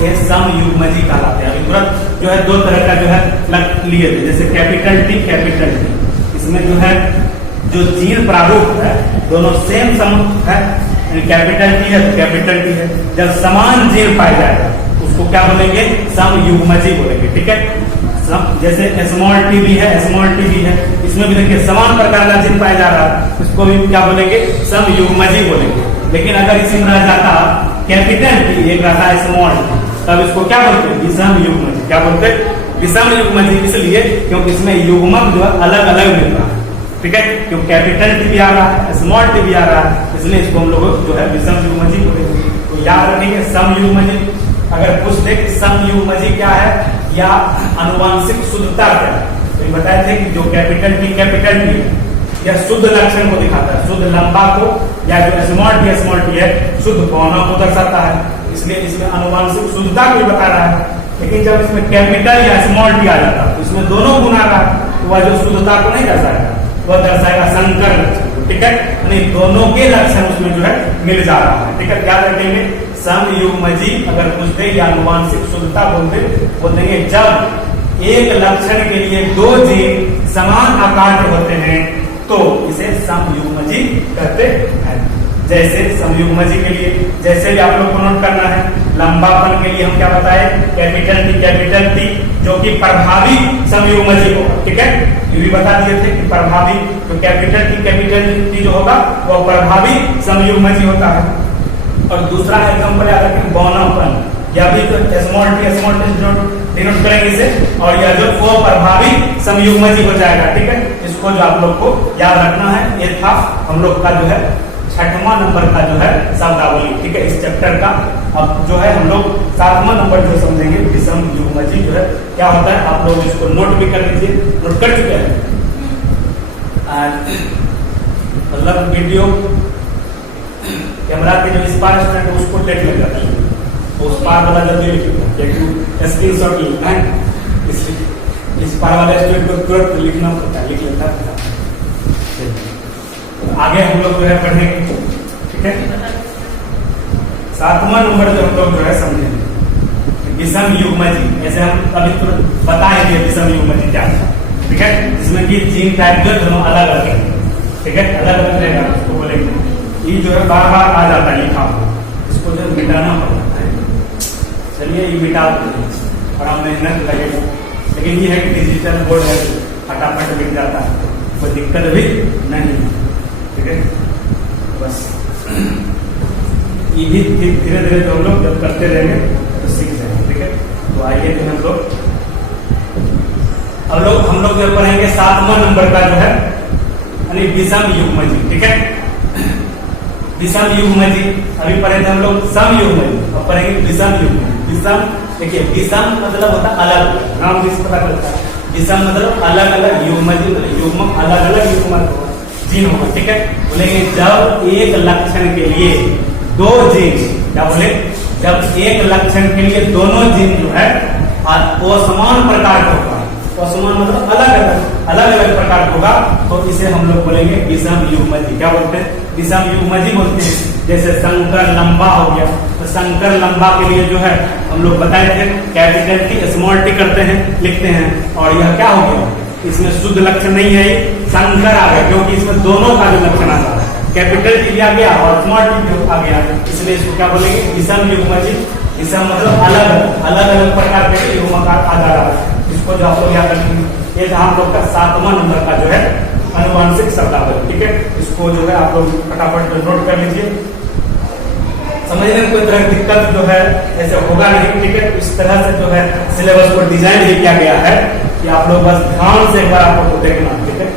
ये समयुग्मजी कहलाते हैं। अभी तुरंत जो है दो तरह का जो है लिए थे, जैसे कैपिटल टी कैपिटल टी। इसमें जो है जो जीन प्रारूप है दोनों सेम सम है, कैपिटल टी है तो कैपिटल टी है। जब समान जीन पाया जाएगा उसको क्या बोलेंगे, समयुग्मजी बोलेंगे, ठीक है। जैसे स्मॉल टी भी है, स्मॉल टी भी है, इसमें भी देखिए समान प्रकार का जीन पाया जा रहा है, उसको भी क्या बोलेंगे, समयुग्मजी बोलेंगे। लेकिन अगर इसी में रह जाता कैपिटल टी, एक रहता है स्मॉल टी, तब इसको क्या बोलते हैं, विषमयुग्मजी। क्या बोलते हैं, विषमयुग्मजी, इसलिए क्योंकि इसमें युग्मक जो है अलग अलग मिल रहा है, ठीक है, क्योंकि कैपिटल टी भी आ रहा है, स्मॉल टी भी आ रहा है, इसलिए इसको हम लोग जो है विषमयुग्मजी बोलेंगे। तो याद रखेंगे समयुग्मजी। अगर पूछ दे कि समयुग्मजी क्या है या आनुवांशिक शुद्धता क्या है, तो बताए थे कि जो कैपिटल टी है या शुद्ध लक्षण को दिखाता है, शुद्ध लंबा को, या जो स्मॉल टी है शुद्ध कोना को दर्शाता है, इसलिए इसमें आनुवांशिक शुद्धता को भी बता रहा है। लेकिन जब इसमें कैपिटल या स्मॉल टी आ जाता है तो इसमें दोनों गुण आ रहा है, तो वह जो शुद्धता को नहीं दर्शाएगा, वह दर्शाएगा संकर लक्षण, ठीक है, यानी दोनों के लक्षण उसमें जो है मिल जा रहा है, ठीक है। क्या रखेंगे, समयुग्मजी अगर पूछते या आनुवांशिक शुद्धता बोल देंगे जब एक लक्षण के लिए दो जीन समान आकार के होते हैं तो इसे समयुग्मजी कहते हैं। जैसे समयुग्मजी के लिए जैसे भी आप लोग को नोट करना है, लंबापन के लिए हम क्या बताए, कैपिटल टी जो कि प्रभावी समयुग्मजी होगा, ठीक है, ये भी बता दिए थे कि प्रभावी तो कैपिटल टी जो होगा वो प्रभावी समयुग्मजी होता है। और दूसरा एग्जाम्पल याद रखें, बौनापन, या भी तो स्मॉल टी डिनोट करेंगे इसे, और यह जो वो प्रभावी समयुग्मजी हो जाएगा, ठीक है। इसको जो आप लोग को याद रखना है, ये था हम लोग का जो है 6वां नंबर का जो है शब्दावली, ठीक है, इस चैप्टर का। अब जो है हम लोग 7वां नंबर जो समझेंगे विषमयुग्मजी जो है क्या होता है, आप लोग इसको नोट भी कर लीजिए, नोट कर चुके हैं। मतलब वीडियो कैमरा के जो इस पार स्टैंड है उसको लेट लग जाता है, तो उस पार वाला जल्दी लिखना, स्क्रीन शॉट लिखना है, इसलिए इस पार वाले स्टूडेंट को तुरंत लिखना पड़ता है, लिख लेता है। आगे हम लोग जो है पढ़ेंगे, ठीक है। 7वां नंबर जो हम लोग जो है समझेंगे विषमयुग्मजी। जैसे हम अभी तुरंत बताएंगे विषमयुग्मजी क्या है, ठीक है, जिसमें कि जीन टाइप जो दोनों अलग अलग है, ठीक है, अलग अलग रहेगा, उसको बोलेंगे। ये जो है बार बार आ जाता है लिखा हुआ, इसको जो मिटाना पड़ता है। चलिए ये मिटा देते हैं, बड़ा मेहनत लगेगा, लेकिन ये है कि डिजिटल बोर्ड है, फटाफट मिट जाता है, कोई दिक्कत भी नहीं, ठीक है। बस ये भी धीरे धीरे जो हम लोग जब करते रहेंगे तो सीख जाएंगे, ठीक है। तो आइए फिर हम लोग जो पढ़ेंगे 7वां नंबर का जो है यानी विषमयुग्मजी, ठीक है। विषमयुग्मजी अभी पढ़े थे हम लोग समयुग्मजी, अब पढ़ेंगे विषमयुग्मजी। विषम देखिए, विषम मतलब होता है अलग, नाम जिस पता करता है, विषम मतलब अलग अलग, युग्मजी मतलब युग्मक अलग अलग युग्मक जीन होगा, ठीक है। बोलेंगे जब एक लक्षण के लिए दो जीन, क्या बोले, जब एक लक्षण के लिए दोनों जीन जो है वो समान प्रकार का होगा, असमान मतलब अलग अलग प्रकार होगा, तो इसे हम लोग बोलेंगे विषमयुग्मजी। क्या बोलते हैं, विषमयुग्मजी बोलते हैं। जैसे संकर लंबा हो गया, तो संकर लंबा के लिए जो है हम लोग बताए थे कैपिटल टी स्मॉल टी करते हैं, लिखते हैं, और यह क्या हो गया, इसमें शुद्ध लक्षण नहीं है, संकर आ गया, क्योंकि इसमें दोनों का जो लक्षण आता है, कैपिटल टी भी आ गया और स्मॉल टी भी आ गया, इसलिए इसको क्या बोलेंगे, विषमयुग्मजी। विषम मतलब अलग प्रकार के युग्मक आ जा रहा है, इसको जो आप लोग याद रखेंगे। ये हम लोग का 7वां नंबर का जो है आनुवांशिक शब्दावली, ठीक है। इसको जो है आप लोग फटाफट नोट कर लीजिए, समझने में कोई तरह की दिक्कत जो है ऐसे होगा नहीं, ठीक है। इस तरह से जो है सिलेबस को डिजाइन ही किया गया है कि आप लोग बस ध्यान से एक बार आपको देखना, ठीक है,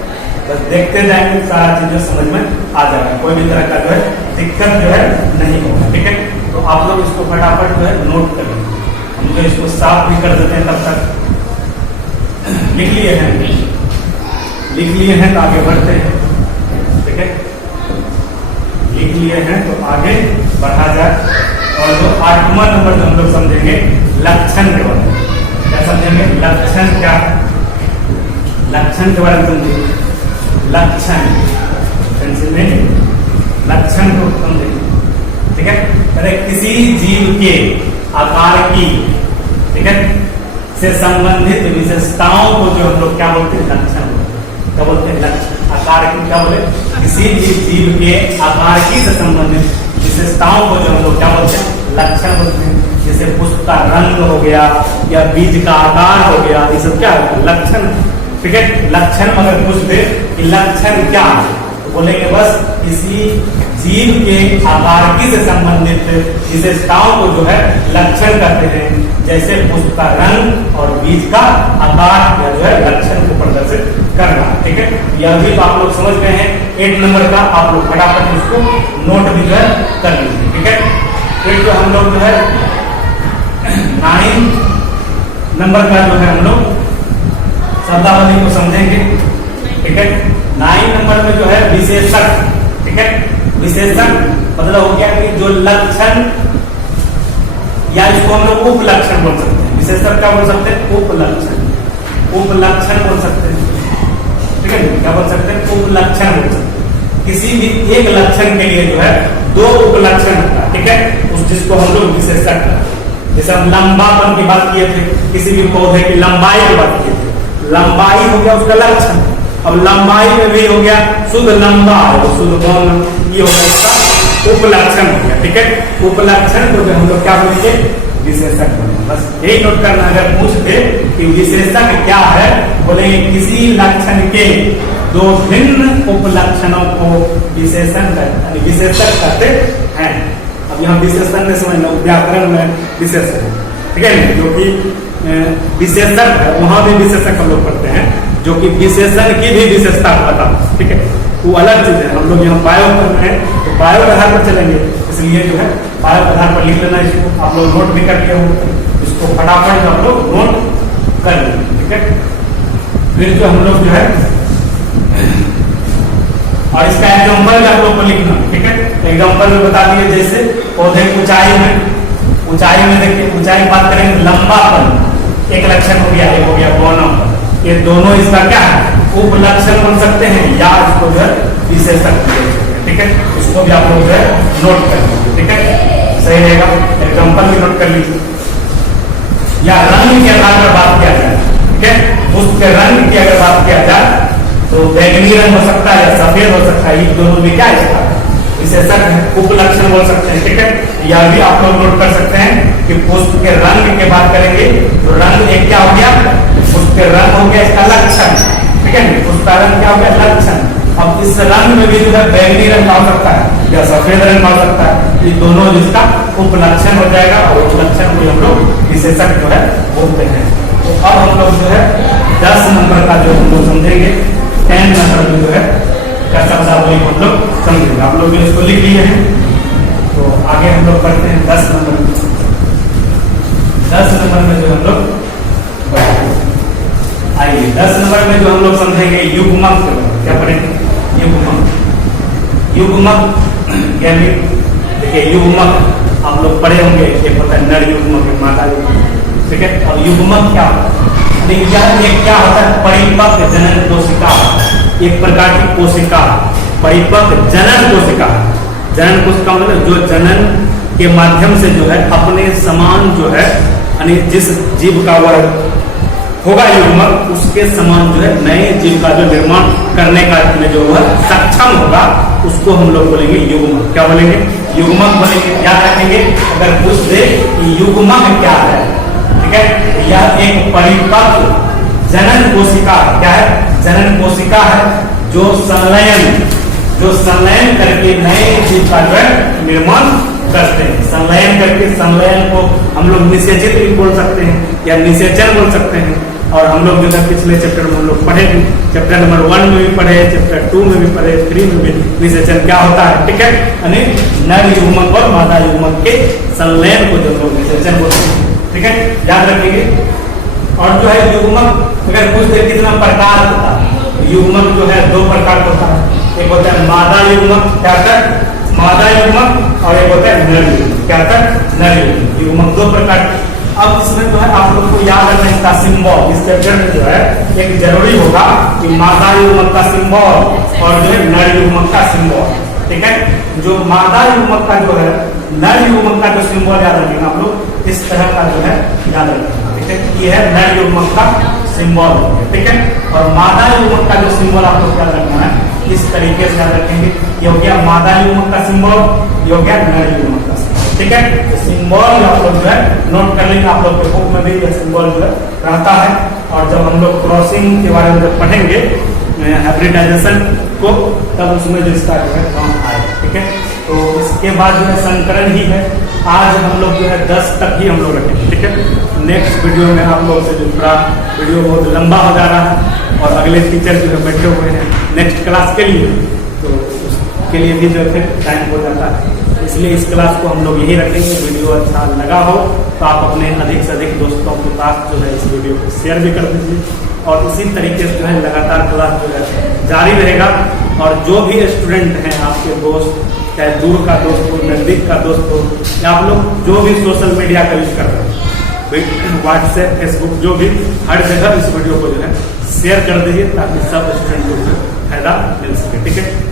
बस देखते जाएंगे, सारा चीज समझ में आ जाएगा, कोई भी तरह का जो है दिक्कत जो है नहीं होगा, ठीक है। तो आप लोग इसको फटाफट जो है नोट कर लीजिए, हम तो इसको साफ भी कर देते हैं, तब तक लिख लिए हैं, लिख लिए हैं तो आगे बढ़ते हैं, ठीक है। लिख लिए हैं तो आगे बढ़ा जाए। और जो 8वां नंबर जो हम लोग समझेंगे लक्षण के बारे में। क्या समझेंगे? लक्षण क्या है? लक्षण के बारे में समझेंगे। लक्षण पेंसिल में लक्षण को समझेंगे, ठीक है। अरे किसी जीव के आकार की, ठीक है, से संबंधित विशेषताओं को जो हम लोग क्या बोलते हैं? लक्षण। क्या बोलते हैं? लक्षण। आकार की क्या बोले? किसी भी जीव के आकार की से संबंधित विशेषताओं को जो हम लोग क्या बोलते हैं? लक्षण बोलते हैं। जैसे पुष्प का रंग हो गया या बीज का आकार हो गया, ये सब क्या है? लक्षण, ठीक है। लक्षण अगर पूछ दे कि लक्षण क्या है तो बोलेंगे बस किसी जीव के आकारकी से संबंधित विशेषताओं को जो है लक्षण कहते हैं। जैसे पुष्प का रंग और बीज का आकार या जो है लक्षण को प्रदर्शित करना, ठीक है। यह भी तो आप लोग समझ गए हैं। 8 नंबर का आप लोग फटाफट उसको नोट भी जो है कर लीजिए, ठीक है। फिर जो हम लोग जो है 9 नंबर का जो है हम लोग शब्दावली को समझेंगे, ठीक है। 9 नंबर में जो है विशेषक, ठीक है। विशेषक मतलब हो गया कि जो लक्षण या इसको हम लोग उपलक्षण बोल सकते हैं। विशेषक क्या बोल सकते हैं? उपलक्षण। उपलक्षण बोल सकते हैं, ठीक है। क्या बोल सकते हैं? उपलक्षण बोल सकते हैं। किसी भी एक लक्षण के लिए जो है 2 उपलक्षण होता है, ठीक है, उस जिसको हम लोग विशेषक। जैसे हम लंबापन की बात किए थे, किसी भी पौधे की लंबाई की बात किए थे, लंबाई हो गया उसका लक्षण। अब लंबाई में भी हो गया शुद्ध लंबा और शुद्ध गौण, ये हो गया उसका उपलक्षण हो गया, ठीक है। उपलक्षण को जो हम लोग क्या बोलेंगे? विशेषक बोलेंगे। बस यही नोट करना। अगर पूछ दे कि विशेषक क्या है, बोलेंगे किसी लक्षण के 2 भिन्न उपलक्षणों को विशेषण विशेषक कहते हैं। अब यहाँ विशेषण में समझना, व्याकरण में विशेषक, ठीक है, जो कि विशेषक है, वहां भी विशेषक हम लोग पढ़ते हैं, जो कि विशेषण की भी विशेषता बता, ठीक है। वो अलग चीज है। हम लोग यहाँ बायो पर हैं तो बायो आधार पर चलेंगे, इसलिए जो है बायो आधार पर लिख लेना। इसको आप लोग नोट भी कर लिए हो, इसको फटाफट आप लोग नोट कर लेंगे, ठीक है। फिर जो हम लोग जो है और इसका एग्जाम्पल आप लोग को लिखना, ठीक है। एग्जाम्पल में बता दिए, जैसे पौधे ऊंचाई में देखिए, ऊंचाई की बात करेंगे लंबापन एक लक्षण हो गया, एक हो गया गौणम। ये दोनों इसका क्या है? उपलक्षण बन सकते हैं या इसको जो है विशेषक, ठीक है। इसको भी आप लोग जो है नोट कर लीजिए, ठीक है, सही रहेगा। एग्जाम्पल भी नोट कर लीजिए। या रंग के आधार पर बात किया जाए, ठीक है, उसके रंग की अगर बात किया जाए तो बैंगनी रंग हो सकता है या सफेद हो सकता है। ये दोनों भी क्या है? इसका विशेषक है, उपलक्षण बोल सकते हैं, ठीक है। या भी आप लोग नोट कर सकते हैं कि पुष्प के रंग की बात करेंगे तो रंग एक क्या हो गया? पुष्प के रंग हो गया इसका लक्षण, ठीक है। पुष्प का रंग क्या हो गया? लक्षण। अब इस रंग में भी जो है बैंगनी रंग हो सकता है या सफेद रंग हो सकता है। ये दोनों जिसका उपलक्षण हो जाएगा और उपलक्षण को हम लोग विशेषक जो है बोलते हैं। तो अब हम लोग जो है 10 नंबर का जो हम लोग समझेंगे, 10 नंबर में जो है का शब्दावली हम लोग समझेंगे। आप लोग इसको लिख लिए हैं तो आगे हम लोग पढ़ते हैं 10 नंबर में। 10 नंबर में जो हम लोग आइए 10 नंबर में जो हम लोग समझेंगे युग्मक। क्या पढ़ेंगे? युग्मक। युग्मक यानी देखिए, युग्मक आप लोग पढ़े होंगे, एक होता है नर युग्मक, मादा युग्मक, ठीक है। और युग्मक क्या होता है? एक क्या होता है? परिपक्व जनन कोशिका, एक प्रकार की कोशिका, परिपक्व जनन कोशिका। जनन कोशिका मतलब जो जनन के माध्यम से जो है अपने समान जो है, यानी जिस जीव का वर्ग होगा युग्मक, उसके समान जो है नए जीव का जो निर्माण करने का में जो वह सक्षम होगा, उसको हम लोग बोलेंगे युग्मक। क्या बोलेंगे? युग्मक बोलेंगे। याद रखेंगे, अगर पूछ दे कि युग्मक क्या है, ठीक है, यह एक परिपक्व जनन कोशिका क्या है? जनन कोशिका है जो संलयन करके नए जीव का जो है निर्माण करते हैं। संलयन करके, संलयन को हम लोग निषेचित भी बोल सकते हैं या निषेचन बोल सकते हैं। और हम लोग जो है पिछले चैप्टर में हम लोग पढ़े, चैप्टर नंबर 1 में भी पढ़े, चैप्टर 2 में भी पढ़े, 3 में भी निषेचन क्या होता है, ठीक है, यानी नर युग्मक और मादा युग्मक के संलयन को जो लोग निषेचन बोलते हैं, ठीक है, याद रखेंगे। और जो है युग्मक अगर पूछते कितना प्रकार होता है, युग्मक जो है दो प्रकार का होता है, एक होता है मादा युग्मक, क्या होता है मादा युग्मक, और एक होता है नर युग्मक, क्या होता है नर युग्मक। युग्मक दो प्रकार। अब इसमें जो है आप लोग को याद रखना इसका सिंबल, इस चैप्टर में जो है एक जरूरी होगा कि मादा युग्मक का सिंबल और जो है नर युग्मक का सिंबल, ठीक है। जो मादा युग्मक का जो है नर युग्मक का जो सिंबल याद रखेंगे आप लोग, इस तरह का जो है याद रखेंगे, ठीक है। ये है नर युग्मक का सिंबल, ठीक है। और मादा युग्मक का जो सिंबल आप लोग याद रखना है, इस तरीके से याद रखेंगे। ये हो गया मादा युग्मक का सिंबल, ये हो गया नर युग्मक का सिंबल, ठीक है। तो सिंबल आप लोग जो है नोट कर लेंगे, आप लोग के बुक में भी यह सिंबल जो है रहता है। और जब हम लोग क्रॉसिंग के बारे में जब पढ़ेंगे हाइब्रिडाइजेशन को, तब उसमें जो इसका जो है काम आएगा, ठीक है। तो इसके बाद जो है संकरण ही है। आज हम लोग जो है 10 तक ही हम लोग रखेंगे, ठीक है। नेक्स्ट वीडियो में आप लोग से जो थोड़ा वीडियो बहुत लंबा हो जा रहा है और अगले टीचर जो है बैठे हुए हैं नेक्स्ट क्लास के लिए, तो उसके लिए भी जो है टाइम हो जाता है, इसलिए इस क्लास को हम लोग यही रखेंगे। वीडियो अच्छा लगा हो तो आप अपने अधिक से अधिक दोस्तों के पास जो है इस वीडियो को शेयर भी कर दीजिए। और इसी तरीके से जो है लगातार क्लास जो है जारी रहेगा। और जो भी स्टूडेंट हैं आपके दोस्त, चाहे दूर का दोस्त हो, नजदीक का दोस्त हो, या आप लोग जो भी सोशल मीडिया का यूज कर रहे हैं, व्हाट्सएप, फेसबुक, जो भी, हर जगह इस वीडियो को जो है शेयर कर दीजिए ताकि सब स्टूडेंट को फायदा मिल सके, ठीक है।